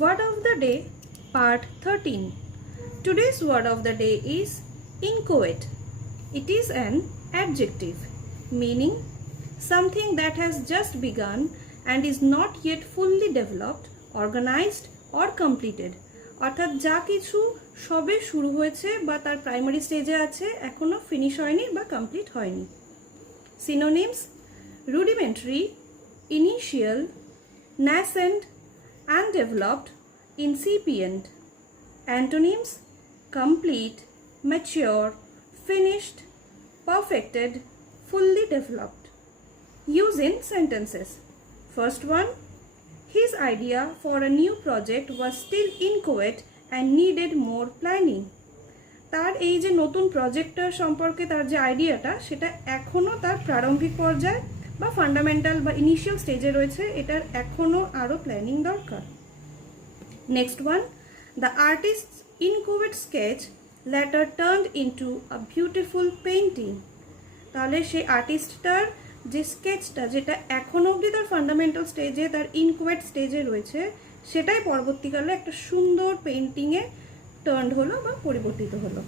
Word of the day, part 13. Today's word of the day is inchoate. It is an adjective meaning something that has just begun and is not yet fully developed, organized or completed. অর্থাৎ যা কিছু সবে শুরু হয়েছে বা তার primary স্টেজে আছে, এখনো ফিনিশ হয়নি বা কমপ্লিট হয়নি। Synonyms: rudimentary, initial, nascent, undeveloped, incipient. Antonyms: complete, mature, finished, perfected, fully developed. Use in sentences. First one, his idea for a new project was still inchoate and needed more planning. তার এই যে নতুন প্রজেক্টটার সম্পর্কে তার যে আইডিয়াটা, সেটা এখনো তার প্রারম্ভিক পর্যায়ে বা ফান্ডামেন্টাল বা ইনিশিয়াল স্টেজে রয়েছে, এটার এখনো আরো প্ল্যানিং দরকার। Next one, the artist's inchoate sketch later turned into a beautiful painting. তাহলে সেই আর্টিস্টটার যে স্কেচটা, যেটা এখনো অবধি তার ফান্ডামেন্টাল স্টেজে, তার ইনকোয়েট স্টেজে রয়েছে, সেটাই পরবর্তীকালে একটা সুন্দর পেইন্টিংয়ে টার্ন হলো বা পরিবর্তিত হলো।